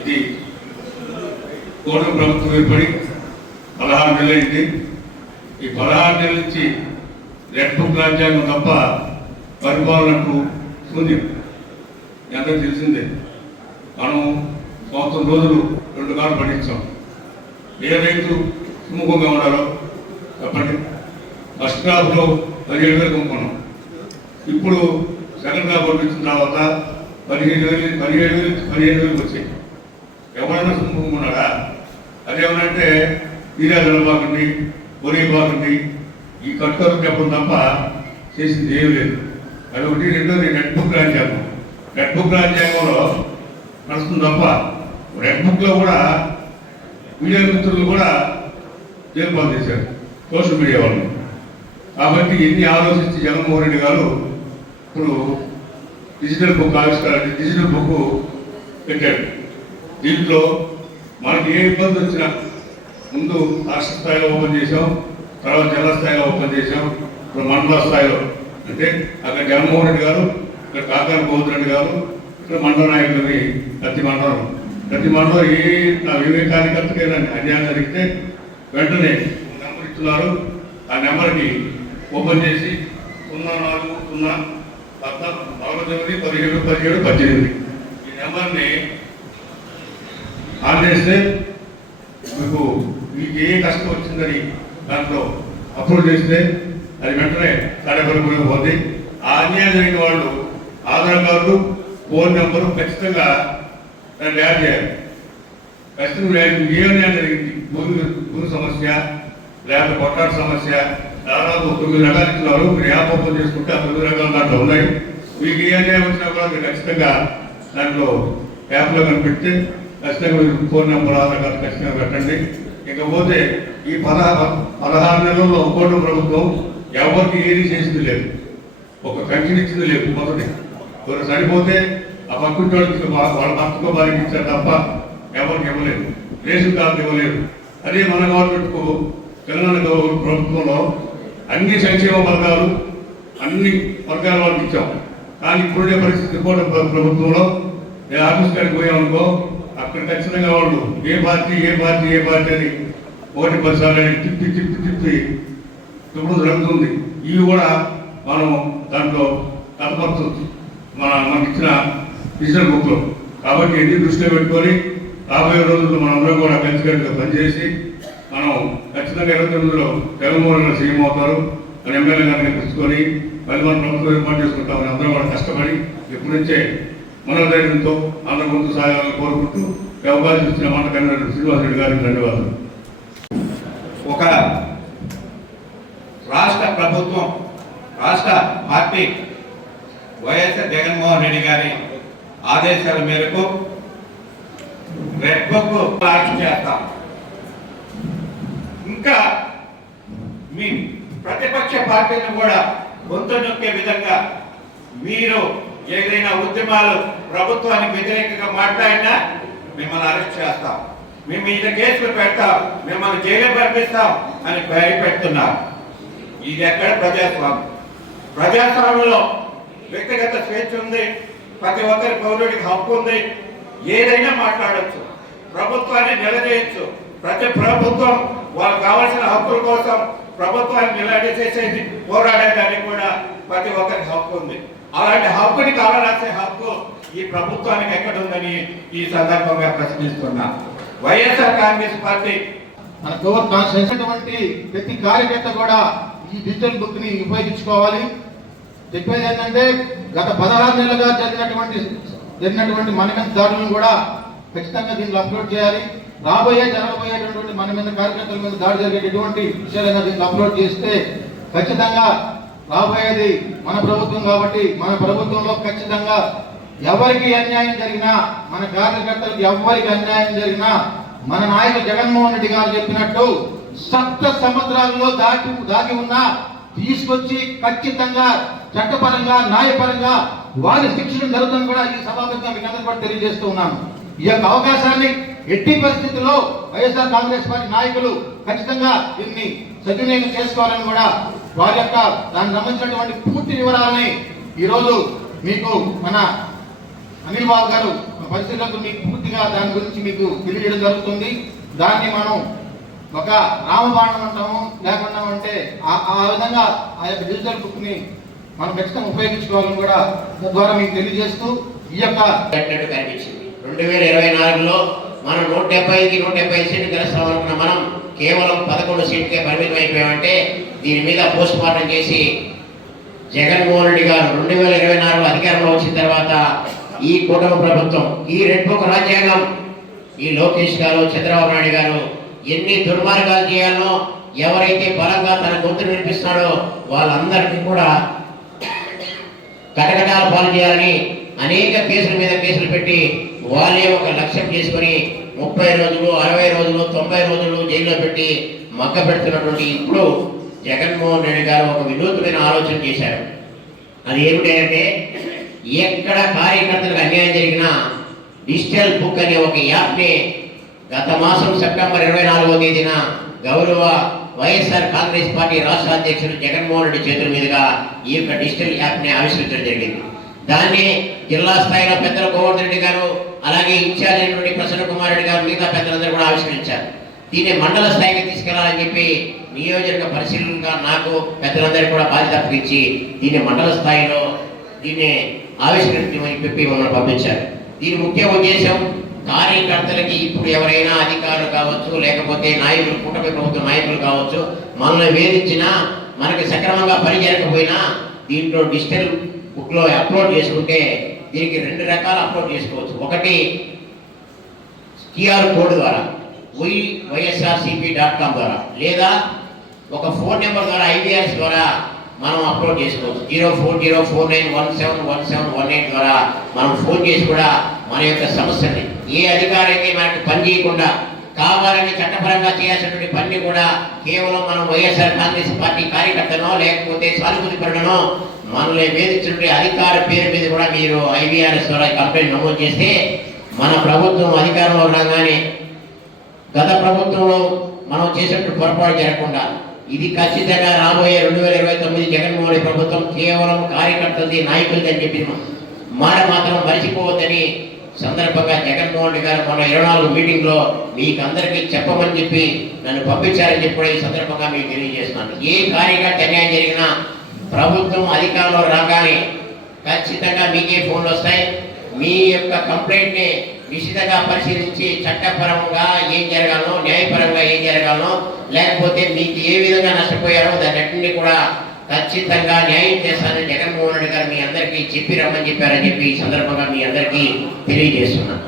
ఇది కూటమి ప్రభుత్వం ఏర్పడి పదహారు నెలలైంది. ఈ పదహారు నెలల నుంచి రెడ్ బుక్ రాజ్యాంగం తప్ప పరిపాలనకు శూన్యం. అందరూ తెలిసిందే. మనం సంవత్సరం రోజులు రెండు కాలం పండించాం ఏ రైతు సుముఖంగా ఉన్నారో చెప్పండి. ఫస్ట్ క్రాప్లో పదిహేడు వేలు కొనుక్కున్నాం. ఇప్పుడు సెకండ్ క్రాప్ పండించిన తర్వాత పదిహేను వేలు పదిహేడు వేలు పదిహేను వేలకు వచ్చాయి. ఎవరైనా సుమ్ముకున్నాడా? అదేమనంటే తీరా నిలబాకండి ఒరే బాగుంది ఈ కట్టుకలు చెప్పడం తప్ప చేసింది ఏం లేదు. అది ఒకటి రెండోది నెట్ బుక్ రాజ్యాంగం. నెట్ బుక్ రాజ్యాంగంలో నడుస్తుంది తప్ప రెడ్ బుక్లో కూడా మీడియా మిత్రులు కూడా జైలు చేశారు. సోషల్ మీడియా వాళ్ళు. కాబట్టి ఎన్ని ఆలోచించి జగన్మోహన్ రెడ్డి గారు ఇప్పుడు డిజిటల్ బుక్ ఆవిష్కారం డిజిటల్ బుక్ పెట్టాడు దీంట్లో మనకి ఏ ఇబ్బంది వచ్చినా ముందు రాష్ట్ర స్థాయిలో ఓపెన్ చేసాం తర్వాత జిల్లా స్థాయిలో ఓపెన్ చేసాం ఇప్పుడు మండల స్థాయిలో. అంటే అక్కడ జగన్మోహన్ రెడ్డి గారు ఇక్కడ కాకాని గోవింద్ రెడ్డి గారు ఇక్కడ మండల నాయకులవి ప్రతి మండలం. ప్రతి మండలం ఏ నా ఏ కార్యకర్తకైనా అన్యాయం జరిగితే వెంటనే నెంబర్ ఇస్తున్నారు ఆ నెంబర్కి ఓపెన్ చేసి సున్నా నాలుగు సున్నా పద్నాలుగు పదిహేడు పదిహేడు పద్దెనిమిది. ఈ నెంబర్ని ఆన్ చేస్తే మీకు మీకు ఏ కష్టం వచ్చిందని దాంట్లో అప్రూవ్ చేస్తే అది వెంటనే కార్యక్రమం పోతుంది ఆ అన్యాయం జరిగిన వాళ్ళు ఆధార్ కార్డు ఫోన్ నెంబరు ఖచ్చితంగా దాన్ని యాడ్ చేయాలి. ఖచ్చితంగా ఏ అన్యాయం జరిగింది? భూమి భూమి సమస్య లేకపోతే కొట్టాడు సమస్య దాదాపు తొమ్మిది రకాలు ఇస్తున్నారు మీరు యాప్ ఓపెన్ చేసుకుంటే ఆ తొమ్మిది దాంట్లో ఉన్నాయి. మీకు ఏ అన్యాయం వచ్చినా కూడా మీరు ఖచ్చితంగా దాంట్లో యాప్లో కనిపెడితే ఖచ్చితంగా మీరు ఫోన్ నెంబర్ ఆధార్ కార్డు ఖచ్చితంగా పెట్టండి. ఇకపోతే ఈ పదహారు పదహారు నెలల్లో ఒక్కోటి ప్రభుత్వం ఎవరికి ఏది చేసింది లేదు. ఒక కంటిని ఇచ్చింది లేదు మొదటి. ఎవరు చనిపోతే ఆ పక్కింటి వాళ్ళకి వాళ్ళ భర్తకో వారికి ఇచ్చారు తప్ప ఎవరికి ఇవ్వలేదు. రేషన్ కార్డు ఇవ్వలేదు. అదే మన గవర్నమెంట్కు తెలంగాణ గవర్నమెంట్ ప్రభుత్వంలో అన్ని సంక్షేమ పథకాలు అన్ని వర్గాల వాళ్ళకి ఇచ్చాం. కానీ ఇప్పుడుండే పరిస్థితి కూడా ప్రభుత్వంలో నేను ఆఫీస్ కాడికి పోయామనుకో అక్కడ ఖచ్చితంగా వాళ్ళు ఏ పార్టీ ఏ పార్టీ ఏ పార్టీ అని ఓటి అని తిప్పి తిప్పి తిప్పి ఇప్పుడు జరుగుతుంది. ఇవి కూడా మనం దాంట్లో కనపరచవచ్చు. మన మనకి ఇచ్చిన డిజిటల్ బుక్లో కాబట్టి ఎన్ని దృష్టిలో పెట్టుకొని రాబోయే రోజుల్లో మనందరం కూడా కలిసికట్టుగా పనిచేసి మనం ఖచ్చితంగా ఇరవై తొమ్మిదిలో జగన్మోహన్ గారు సీఎం అవుతారు. అని ఎమ్మెల్యే గారిని పిలుచుకొని మళ్ళీ మన ప్రభుత్వం ఏర్పాటు చేసుకుంటామని అందరం కూడా కష్టపడి ఇప్పటి నుంచే మనోధైర్యంతో అందరి ముందు సాగాలని కోరుకుంటూ ఈ అవకాశం ఇచ్చిన మాట కన్నా శ్రీనివాసరెడ్డి గారికి ధన్యవాదాలు. ఒక రాష్ట్ర ప్రభుత్వం రాష్ట్ర పార్టీ వైఎస్ఆర్ జగన్మోహన్ రెడ్డి గారి ఆదేశాల మేరకు రెడ్ బుక్ లాంచ్ చేస్తాం. ఇంకా మీ ప్రతిపక్ష పార్టీలను కూడా గొంతు నొక్కే విధంగా మీరు ఏదైనా ఉద్యమాలు ప్రభుత్వానికి వ్యతిరేకంగా మాట్లాడినా మిమ్మల్ని అరెస్ట్ చేస్తాం. మేము మీద కేసులు పెడతాం. మిమ్మల్ని జైలు పంపిస్తాం అని భయపెడుతున్నారు ఇది ఎక్కడ ప్రజాస్వామ్యం? ప్రజాస్వామ్యంలో వ్యక్తిగత స్వేచ్ఛ ఉంది. ప్రతి ఒక్కరి పౌరుడికి హక్కు ఉంది. ఏదైనా మాట్లాడచ్చు. ప్రభుత్వాన్ని నిలదీయచ్చు. ప్రతి ప్రభుత్వం వాళ్ళకు కావాల్సిన హక్కుల కోసం ప్రభుత్వాన్ని నిలదీసేసేది పోరాడేదానికి కూడా ప్రతి ఒక్కరికి హక్కు ఉంది. అలాంటి హక్కుని కావాల్సిన హక్కు ఈ ప్రభుత్వానికి ఎక్కడ ఉందని ఈ సందర్భంగా ప్రశ్నిస్తున్నా. వైఎస్ఆర్ కాంగ్రెస్ పార్టీ మన గోవర్ చేసినటువంటి ప్రతి కార్యకర్త కూడా ఈ డిజిటల్ బుక్ని ఉపయోగించుకోవాలి. చెప్పేది ఏంటంటే గత పదహారు నెలలుగా జరిగినటువంటి జరిగినటువంటి మన మీద దాడులను కూడా ఖచ్చితంగా దీంట్లో అప్లోడ్ చేయాలి. రాబోయే జరగబోయేటటువంటి మన మీద కార్యకర్తల మీద దాడి జరిగేటటువంటి విషయాలు అప్లోడ్ చేస్తే ఖచ్చితంగా రాబోయేది మన ప్రభుత్వం కాబట్టి మన ప్రభుత్వంలో ఖచ్చితంగా ఎవరికి అన్యాయం జరిగినా మన కార్యకర్తలకు ఎవరికి అన్యాయం జరిగినా మన నాయకుడు జగన్మోహన్ రెడ్డి గారు చెప్పినట్టు సప్త సముద్రాల్లో దాటి దాగి ఉన్న తీసుకొచ్చి ఖచ్చితంగా చట్టపరంగా న్యాయపరంగా వారి శిక్షణ జరుగుతుందని కూడా ఈ సభాపతిగా మీకు అందరికీ కూడా తెలియజేస్తూ ఉన్నాను. ఈ యొక్క అవకాశాన్ని ఎట్టి పరిస్థితుల్లో వైఎస్ఆర్ కాంగ్రెస్ పార్టీ నాయకులు ఖచ్చితంగా దీన్ని సద్వినియోగం చేసుకోవాలని కూడా వారి యొక్క దానికి సంబంధించినటువంటి పూర్తి వివరాలని ఈరోజు మీకు మన అనిల్ బాబు గారు మన పరిశీలకులు మీకు పూర్తిగా దాని గురించి మీకు తెలియజేయడం జరుగుతుంది. దాన్ని మనం ఒక రామబాణం అంటాము లేకుండా అంటే ఆ ఆ విధంగా ఆ యొక్క డిజిటల్ బుక్ని మనం ఖచ్చితంగా ఉపయోగించుకోవాలని కూడా తద్వారా మీకు తెలియజేస్తూ ఈ యొక్క కనిపించింది. రెండు వేల ఇరవై నాలుగులో మనం నూట డెబ్బైకి నూట డెబ్బై సీట్లు గెలుస్తామనుకున్న మనం కేవలం పదకొండు సీట్లకే పరిమితం అయిపోయామంటే దీని మీద పోస్ట్ మార్టం చేసి జగన్మోహన్ రెడ్డి గారు రెండు వేల ఇరవై నాలుగు అధికారంలో వచ్చిన తర్వాత ఈ కూటమి ప్రభుత్వం ఈ రెడ్ బుక్ రాజ్యాంగం ఈ లోకేష్ గారు చంద్రబాబు నాయుడు గారు ఎన్ని దుర్మార్గాలు చేయాలో ఎవరైతే బలంగా తన గొంతు వినిపిస్తున్నాడో వాళ్ళందరికీ కూడా కటకటాలు పాలు చేయాలని అనేక కేసుల మీద కేసులు పెట్టి వాళ్ళే ఒక లక్ష్యం చేసుకొని ముప్పై రోజులు అరవై రోజులు తొంభై రోజులు జైల్లో పెట్టి మగ్గ పెడుతున్నటువంటి ఇప్పుడు జగన్మోహన్ రెడ్డి గారు ఒక వినూత్నమైన ఆలోచన చేశారు. అది ఏమిటంటే ఎక్కడ కార్యకర్తలకు అన్యాయం జరిగినా డిజిటల్ బుక్ అనే ఒక యాప్ని గత మాసం సెప్టెంబర్ ఇరవై నాలుగో తేదీన గౌరవ వైఎస్ఆర్ కాంగ్రెస్ పార్టీ రాష్ట్ర అధ్యక్షుడు జగన్మోహన్ రెడ్డి చేతుల మీదుగా ఈ యొక్క డిజిటల్ యాప్ని ఆవిష్కరించడం జరిగింది. దాన్ని జిల్లా స్థాయిలో పెద్దల గోవర్ధన్ రెడ్డి గారు అలాగే ఇన్ఛార్జ్ ప్రసన్న కుమారెడ్డి గారు మిగతా పెద్దలందరూ కూడా ఆవిష్కరించారు. దీన్ని మండల స్థాయికి తీసుకెళ్ళాలని చెప్పి నియోజక పరిశీలనగా నాకు పెద్దలందరికీ కూడా బాధ్యత అప్పగించి దీన్ని మండల స్థాయిలో దీన్ని ఆవిష్కరించమని చెప్పి మమ్మల్ని పంపించారు. దీని ముఖ్య ఉద్దేశం కార్యకర్తలకి ఇప్పుడు ఎవరైనా అధికారులు కావచ్చు లేకపోతే నాయకులు కూటమి ప్రభుత్వ నాయకులు కావచ్చు మనల్ని వేధించినా మనకి సక్రమంగా పని జరగకపోయినా దీంట్లో డిజిటల్ బుక్లో అప్లోడ్ చేసుకుంటే దీనికి రెండు రకాల అప్లోడ్ చేసుకోవచ్చు. ఒకటి క్యూఆర్ కోడ్ ద్వారా వై వైఎస్ఆర్సిపి డాట్ కామ్ ద్వారా లేదా ఒక ఫోన్ నెంబర్ ద్వారా ఐబిఆర్ఎస్ ద్వారా మనం అప్లోడ్ చేసుకోవచ్చు. Zero four zero four nine one seven one seven one eight ద్వారా మనం ఫోన్ చేసి కూడా మన యొక్క సమస్యని ఏ అధికారికి మనకు పని చేయకుండా కావాలని చట్టపరంగా చేయాల్సినటువంటి పని కూడా కేవలం మనం వైఎస్ఆర్ కాంగ్రెస్ పార్టీ కార్యకర్తనో లేకపోతే సానుభూతి పరుడనో మనల్ని వేధించినటువంటి అధికార పేరు మీద కూడా మీరు ఐవీఆర్ఎస్ ద్వారా కంప్లైంట్ నమోదు చేస్తే మన ప్రభుత్వం అధికారంలో రాగానే గత ప్రభుత్వంలో మనం చేసినట్టు పొరపాటు జరగకుండా ఇది ఖచ్చితంగా రాబోయే రెండు వేల ఇరవై తొమ్మిది జగన్మోహన్ ప్రభుత్వం కేవలం కార్యకర్తలది నాయకులది అని చెప్పి మాట మాత్రం మరిచిపోవద్దని సందర్భంగా జగన్మోహన్ రెడ్డి గారు మన ఇరవై నాలుగు మీటింగ్లో మీకు అందరికీ చెప్పమని చెప్పి నన్ను పంపించారని చెప్పి ఈ సందర్భంగా మీకు తెలియజేస్తున్నాను. ఏ కార్యకర్త అన్యాయం జరిగినా ప్రభుత్వం అధికారంలో రాగానే ఖచ్చితంగా మీకే ఫోన్లు వస్తాయి. మీ యొక్క కంప్లైంట్ని నిశ్చితంగా పరిశీలించి చట్టపరంగా ఏం జరగాలో న్యాయపరంగా ఏం జరగాలో లేకపోతే మీకు ఏ విధంగా నష్టపోయారో దాన్ని అన్నింటినీ కూడా ఖచ్చితంగా న్యాయం చేస్తానని జగన్మోహన్ రెడ్డి గారు మీ అందరికీ చెప్పి రమ్మని చెప్పారని చెప్పి ఈ సందర్భంగా మీ అందరికీ తెలియజేస్తున్నాను.